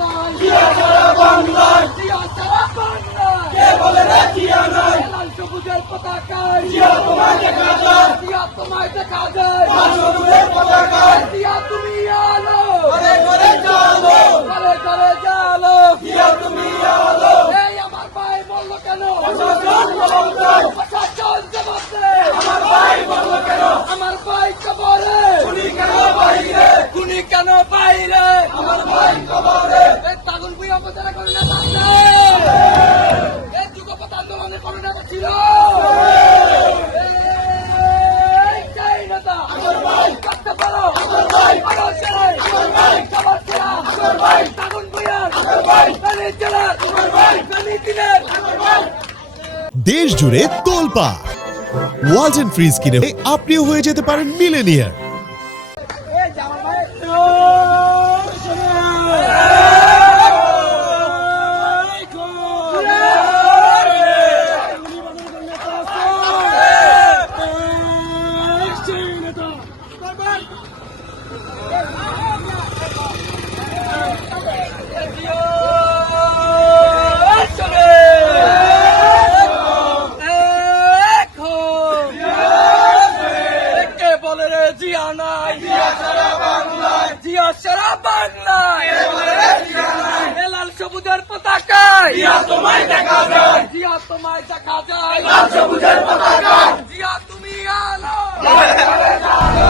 নাই, জিয়া সারা বাংলায়, জিয়া সারা বাংলায়, কে বলে রে জিয়া নাই, লাল সবুজের পতাকায়, জিয়া তোমায় দেখা যায়, জিয়া তোমায় দেখা যায়, লাল সবুজের পতাকায়, জিয়া তুমি আলো, ঘরে ঘরে জালো, ঘরে ঘরে জালো, জিয়া তুমি আলো, এই আমার ভাই বললো কেন, প্রশাসন জবাব দেয়, প্রশাসন জবাব দে, আমার ভাই বলল কেন, আমার ভাই কবরে, খুনি কেন বাইরে, খুনি কেন বাইরে, আমার ভাই কবরে, এই তাগুন ভুঁইয়া প্রচারে করে না থাকলে, এই যুগপথ আন্দোলনে করে না ছিল, এই চাই নেতা, আমার ভাই, করতে পারো, আমার ভাই, আমার ছেলে, আমার ভাই, সবার ছেলে, আমার ভাই, তাগুন ভুঁইয়ার, আমার ভাই, কানি জেলার, আমার ভাই, কানি দিনের, আমার ভাই। দেশ জুড়ে তোলপাড় ওয়ালটন ফ্রিজ কিনে আপনিও হয়ে যেতে পারেন মিলেনিয়ার। জিয়া নাই, জিয়া সারা বাংলায়, জিয়া সারা বাংলায়, কে বলে রে জিয়া নাই, লাল সবুজের পতাকায়, জিয়া তোমায় দেখা যায়, জিয়া তোমায় দেখা যায়, লাল সবুজের পতাকায়, জিয়া তুমি আলো, ঘরে ঘরে জালো,